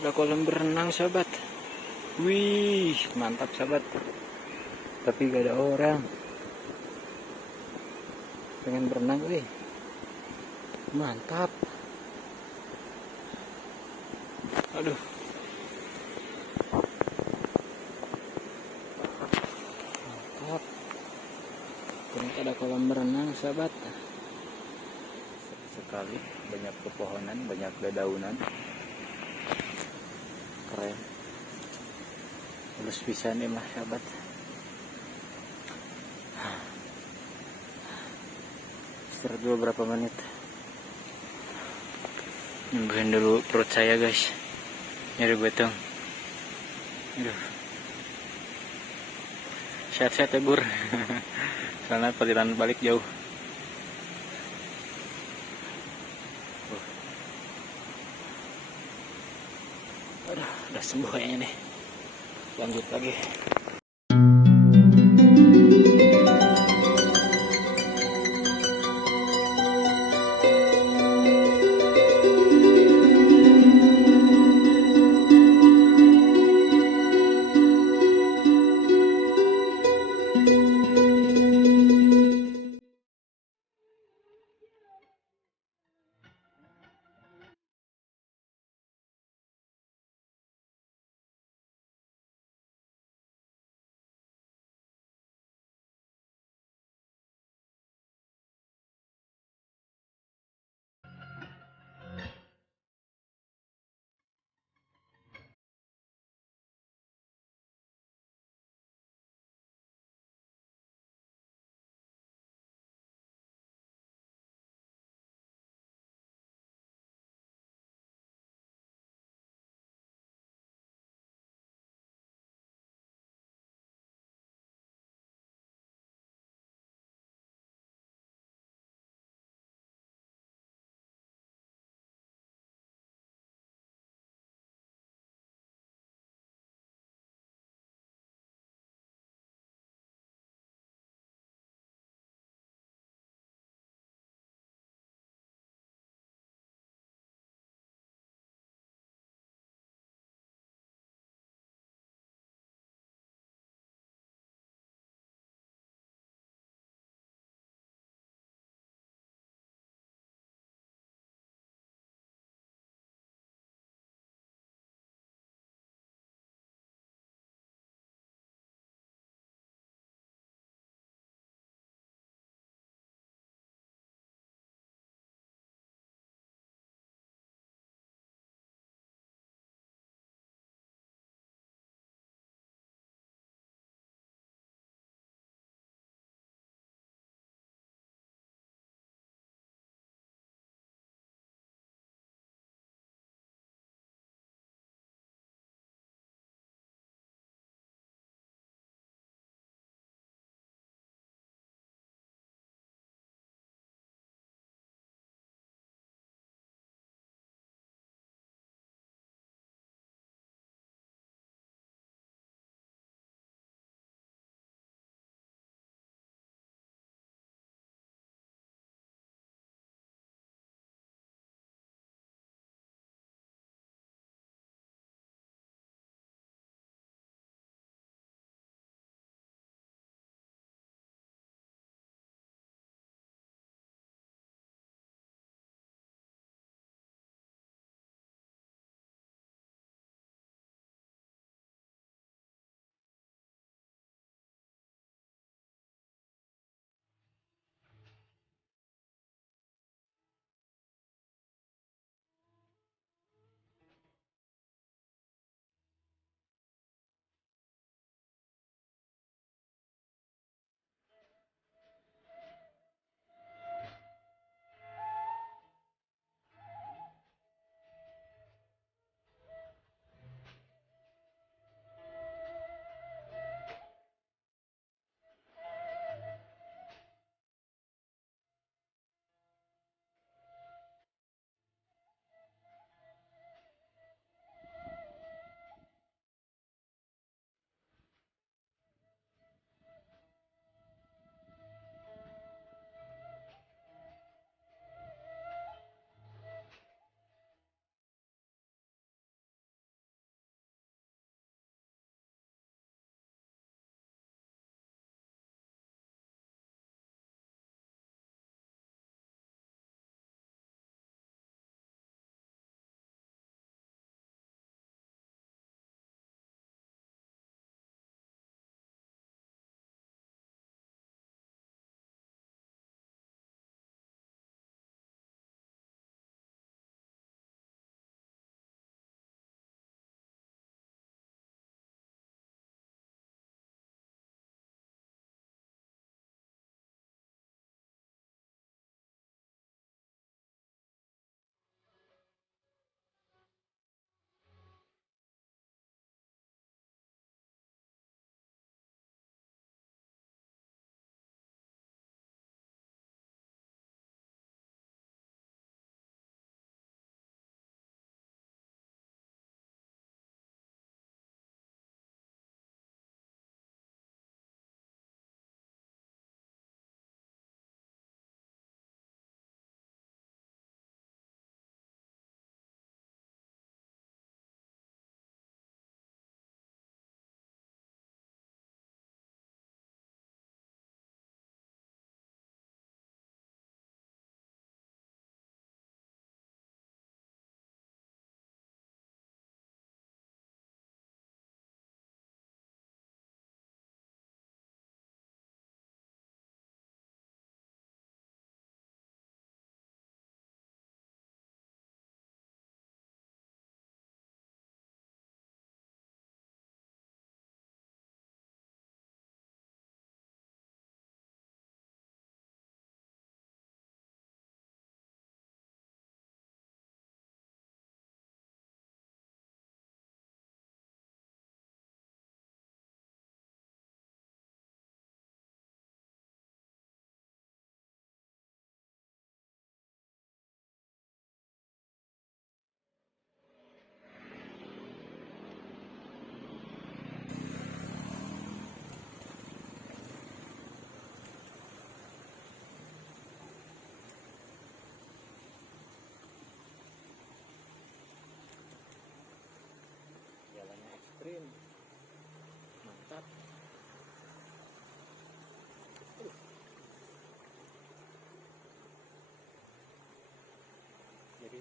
Ada kolam berenang sahabat. Wih, mantap sahabat. Tapi gak ada orang. Pengen berenang, wih. Mantap. Aduh. Mantap. Ternyata ada kolam berenang sahabat. Sekali, banyak pepohonan, banyak dedaunan. Keren. Halus bisa nih mah sahabat. Istirahat dulu berapa menit. Nyembuhin dulu perut saya guys. Nyari betong. Aduh. Sehat-sehat ya Bur. Soalnya perjalanan balik jauh. Aduh, udah sembuh kayaknya nih. Lanjut lagi.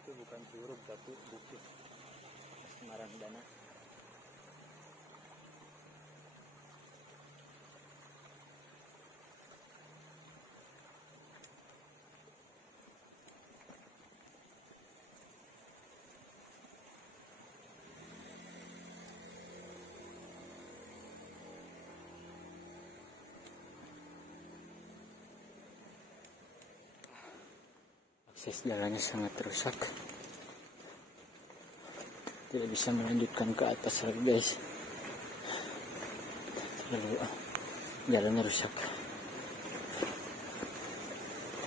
itu bukan curug tapi bukit Marandana. Akses jalannya sangat rusak, tidak bisa melanjutkan ke atas lagi guys, terlalu jalannya rusak.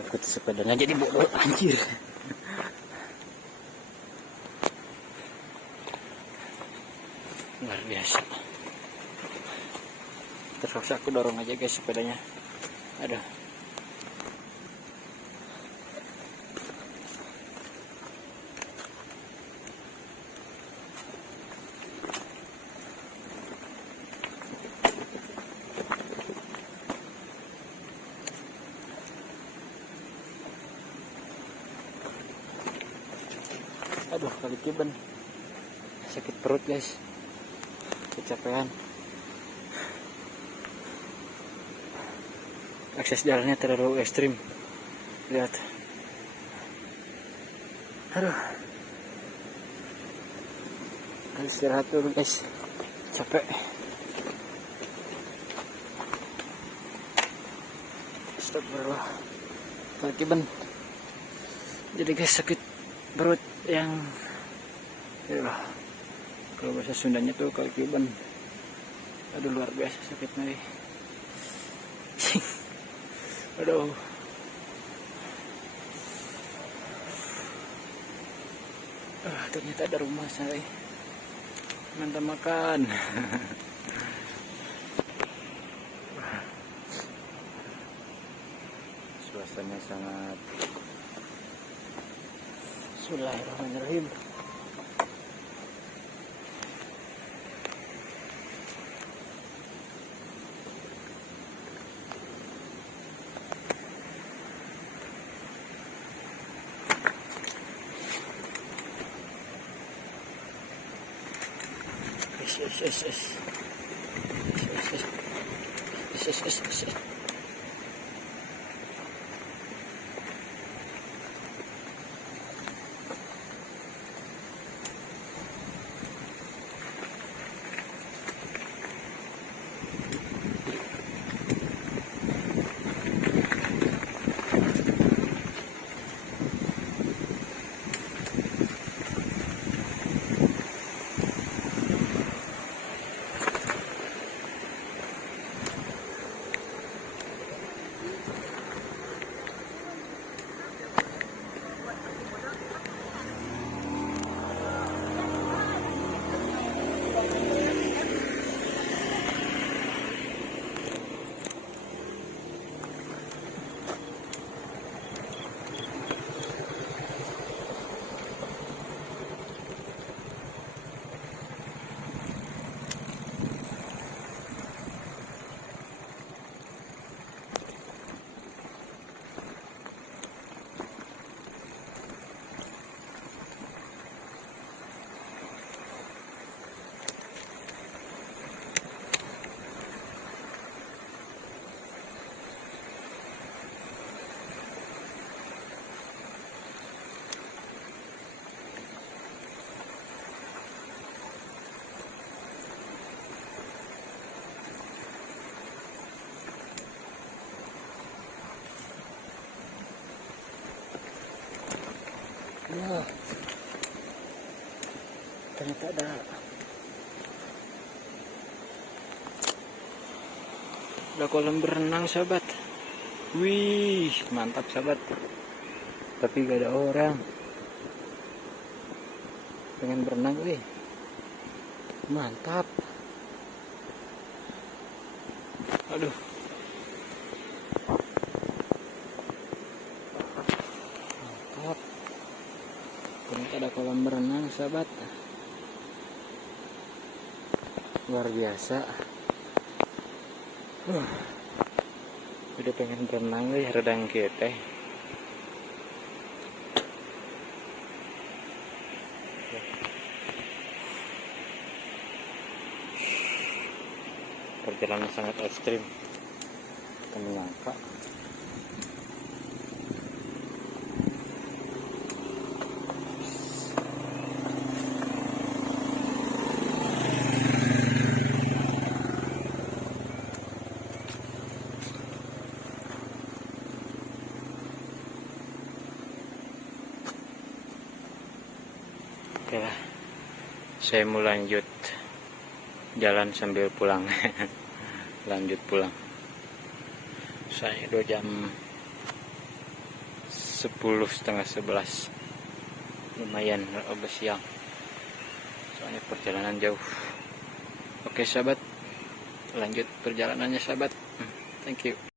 Takut sepedanya jadi bodoh, anjir. Luar biasa. Terus aku dorong aja guys sepedanya. Aduh. Aduh, kali kiban. Sakit perut guys. Kecapean. Akses jalannya terlalu ekstrim. Lihat. Aduh. Istirahat dulu guys. Capek. Astagfirullah. Kali kiban. Jadi guys sakit perut yang kalau bahasa Sundanya tuh kalkiban. Aduh, luar biasa sakitnya. Aduh. Ternyata ada rumah saya. Mantap makan. Suasananya sangat. Bismillahirrahmanirrahim. Yes. Wah, ternyata ada kolam berenang sahabat. Wih, mantap sahabat. Tapi gak ada orang. Pengen berenang, wih. Mantap. Aduh. Mantap. Ternyata ada kolam berenang sahabat. Luar biasa. Udah pengen berenang nih, redang kita. perjalanan sangat ekstrim. Kita menyangka. Oke lah, saya mau lanjut jalan sambil pulang. Lanjut pulang. Saya udah jam 10:30-11. Lumayan agak siang. Soalnya perjalanan jauh. Oke sahabat, lanjut perjalanannya sahabat. Thank you.